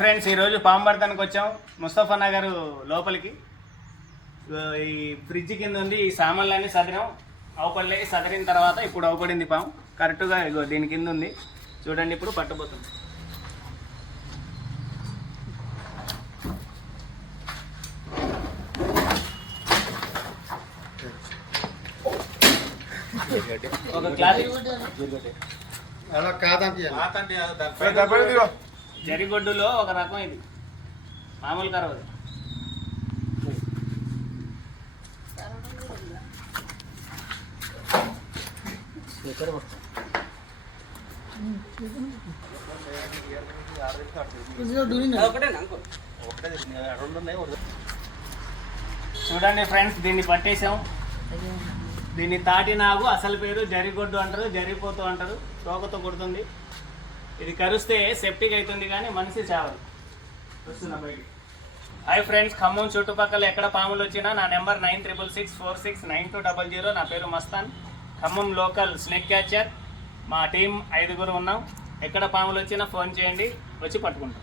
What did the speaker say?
Friends ఈరోజు పాము పడతానికి వచ్చాం ముస్తఫా నగర్ లోపలికి. ఈ ఫ్రిడ్జ్ కింద ఉంది, ఈ సామాన్లన్నీ సదిరాం. అవపడలే, సదిరిన తర్వాత ఇప్పుడు అవపడింది పాము కరెక్ట్గా. ఇగో దీని కింద ఉంది చూడండి, ఇప్పుడు పట్టబోతుంది. ఒక క్లాస్ జరిగొడ్డులో ఒక రకం, ఇది మామూలు కరవదు. చూడండి ఫ్రెండ్స్, దీన్ని పట్టేసాం. దీన్ని తాటి నాగు, అసలు పేరు జరిగొడ్డు అంటారు, జరిపోతూ అంటారు. తోకతో కొడుతుంది. ఇది కరిస్తే సెప్టిక్ అవుతుంది కానీ మనిషి చావదు. వస్తున్నా బయటికి. హాయ్ ఫ్రెండ్స్, ఖమ్మం చుట్టుపక్కల ఎక్కడ పాములు వచ్చినా నా నెంబర్ 9666469200. నా పేరు Mastan, Khammam local snake catcher. మా టీం 5 ఉన్నాం. ఎక్కడ పాములు వచ్చినా ఫోన్ చేయండి, వచ్చి పట్టుకుంటాం.